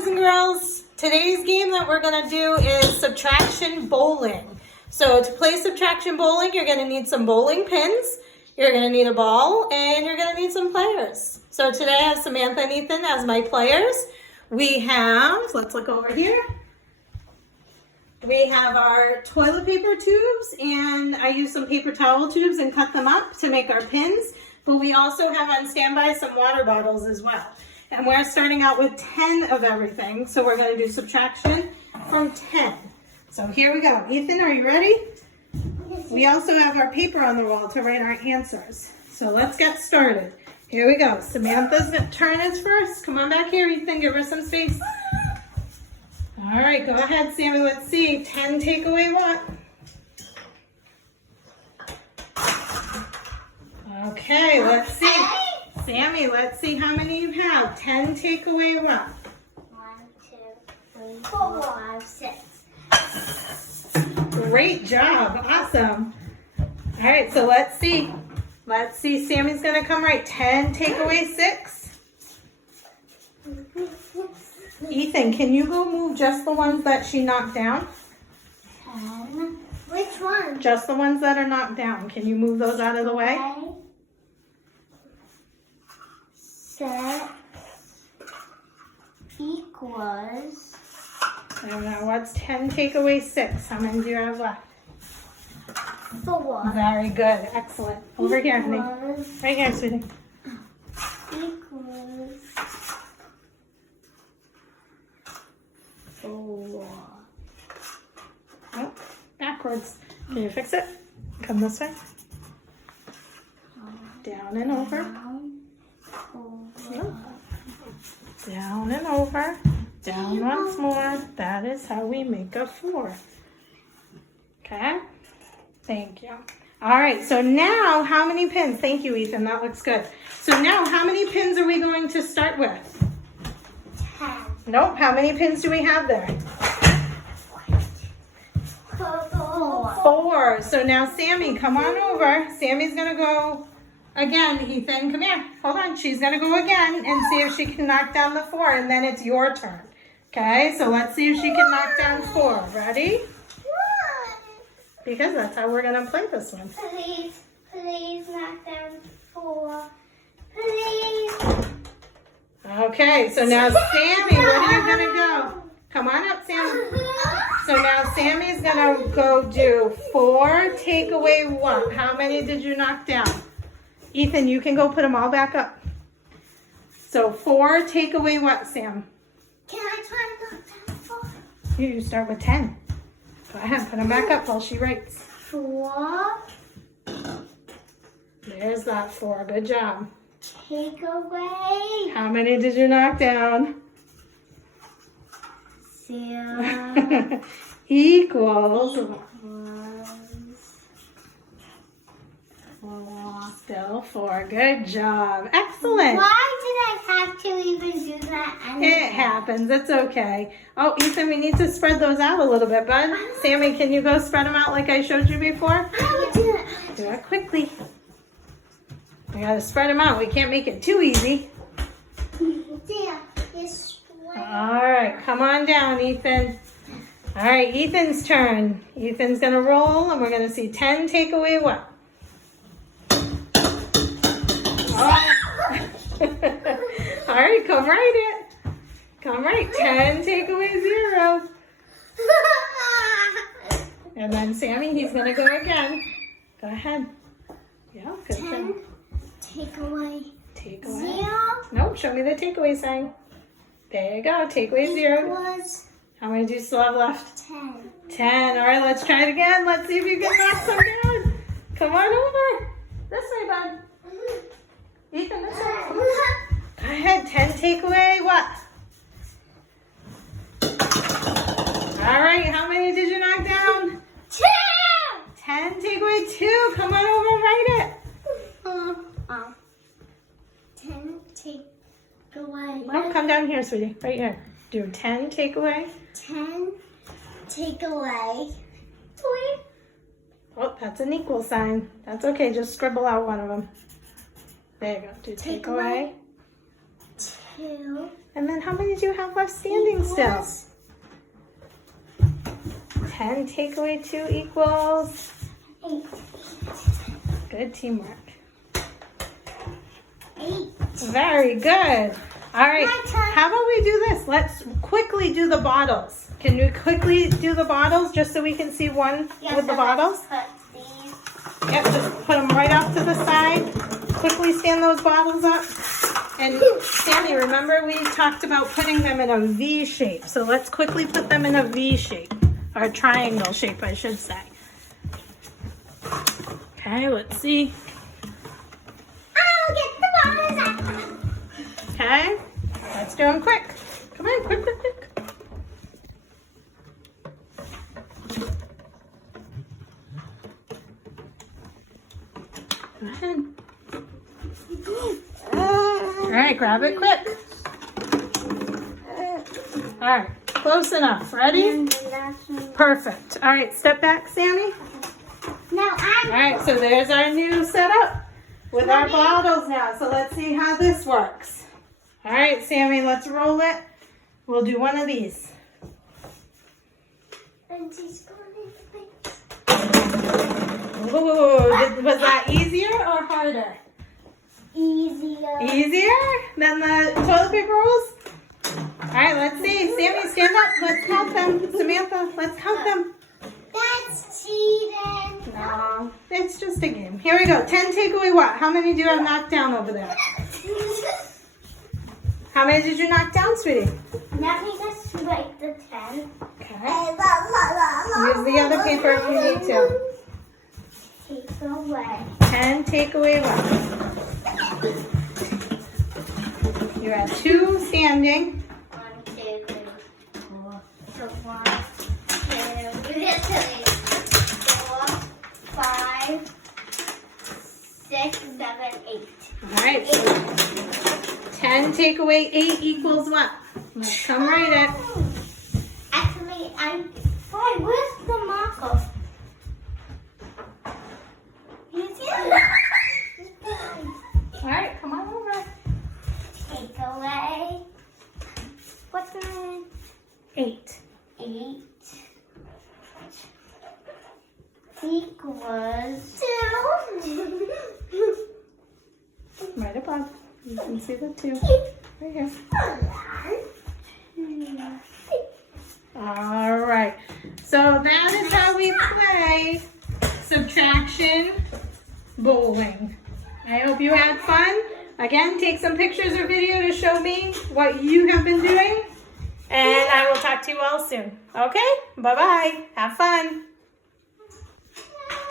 boys and girls. Today's game that we're going to do is Subtraction Bowling. So to play Subtraction Bowling, you're going to need some bowling pins, you're going to need a ball, and you're going to need some players. So today I have Samantha and Ethan as my players. We have, let's look over here. We have our toilet paper tubes, and I use some paper towel tubes and cut them up to make our pins. But we also have on standby some water bottles as well. And we're starting out with 10 of everything. So we're going to do subtraction from 10. So here we go. Ethan, are you ready? We also have our paper on the wall to write our answers. So let's get started. Here we go. Samantha's turn is first. Come on back here, Ethan. Give her some space. All right, go ahead, Sammy. Let's see. 10 take away what? Okay, let's see. Sammy, let's see how many you have. 10 take away what? 1, 2, 3, 4, 5, 6. Great job. Awesome. All right, so let's see. Let's see. Sammy's going to come right. 10 take away 6. Ethan, can you go move just the ones that she knocked down? 10. Which one? Just the ones that are knocked down. Can you move those out of the way? 6 equals. I don't know. What's 10 take away 6? How many do you have left? 4. Very good. Excellent. Over here, honey. Right here, sweetie. Equals 4. Oh, backwards. Can you fix it? Come this way. Down and over. Yep. Down and over. Down once more. That is how we make a 4. Okay? Thank you. All right, so now how many pins? Thank you, Ethan. That looks good. So now how many pins are we going to start with? 10. Nope. How many pins do we have there? 4. 4. So now Sammy, come on over. Sammy's going to go again. Ethan, come here. Hold on. She's going to go again and see if she can knock down the 4, and then it's your turn. Okay, so let's see if she can knock down 4. Ready? Because that's how we're going to play this one. Please, please knock down 4. Please. Okay, so now Sammy, where are you going to go? Come on up, Sammy. So now Sammy's going to go do 4 take away what? How many did you knock down? Ethan, you can go put them all back up. So 4 take away what, Sam? Can I try to knock down 4? You start with 10. Go ahead, put them back up while she writes. 4. There's that 4. Good job. Take away How many did you knock down? 0. Equals. 4. Still 4. Good job. Excellent. Why did I have to even do that anyway? It happens. It's okay. Oh, Ethan, we need to spread those out a little bit, bud. Sammy, can you go spread them out like I showed you before? I would do it. Do it quickly. We got to spread them out. We can't make it too easy. There, this way. All right, come on down, Ethan. All right, Ethan's turn. Ethan's going to roll, and we're going to see 10 take away what? Oh. All right, come write it. Come write 10 take away 0. And then Sammy, he's going to go again. Go ahead. Yeah, good 10 thing. take away Take away. 0. Nope, show me the takeaway sign. There you go, takeaway 0. Was How many do you still have left? 10. 10. All right, let's try it again. Let's see if you can knock some down. Come on over. This way, bud. Ethan, this way. Go ahead, 10 take away what? All right, how many did you knock down? 2. 10 take away 2. Come on over and write it. 10 take away. No, come down here, sweetie. Right here. Do 10 take away. 10 take away 3. Oh, that's an equal sign. That's okay. Just scribble out one of them. There you go. Do take away. 2. And then how many do you have left standing still? 10 take away 2 equals 8. good teamwork. 8. Very good. All right. My turn. How about we do this? Let's quickly do the bottles. Can you quickly do the bottles just so we can see one with the bottles? Put these. Yep, just put them right off to the side. Quickly stand those bottles up. And Sammy, remember we talked about putting them in a V shape. So let's quickly put them in a V shape. Or a triangle shape, I should say. Okay, let's see. I'll get the bottles out. Okay, let's do them quick. Come on, quick, quick, quick. Go ahead. All right, grab it quick. All right, close enough. Ready? Perfect. All right, step back, Sammy. Now All right, so there's our new setup with our bottles now. So let's see how this works. All right, Sammy, let's roll it. We'll do one of these. And she's going to Ooh, was that easier or harder? easier. Easier than the toilet paper rolls? All right, let's see. Sammy, stand up. Let's count them. Samantha, let's count them. That's cheating. No, it's just a game. Here we go. 10 take away what? How many do you have knocked down over there? How many did you knock down, sweetie? Let me just write the 10. Okay. Use the other paper if you need to. Take away. 10 take away what? You're at 2 standing. 1, 2, 3, 4. So 1, 2, 3, 4, 5, 6, 7, 8. All right. So 10 take away 8 equals what? Let's come write it. Actually, where's the marker? You see it? All right, come on over. Take away. What's the name? 8. 8 equals 2. Right above. You can see the 2. Right here. All right. So that is how we play subtraction bowling. I hope you had fun. Again, take some pictures or video to show me what you have been doing. And I will talk to you all soon. Okay? Bye-bye. Have fun.